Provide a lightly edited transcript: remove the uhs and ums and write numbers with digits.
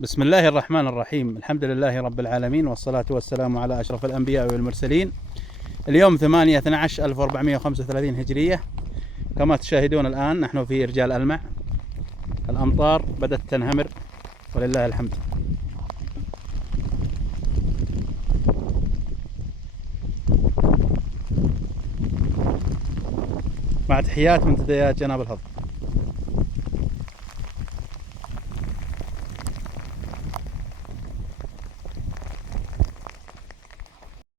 بسم الله الرحمن الرحيم. الحمد لله رب العالمين، والصلاة والسلام على أشرف الأنبياء والمرسلين. اليوم 8/12/1435 هجرية. كما تشاهدون الآن نحن في رجال ألمع. الأمطار بدأت تنهمر ولله الحمد. مع تحيات منتديات جناب الهضبة.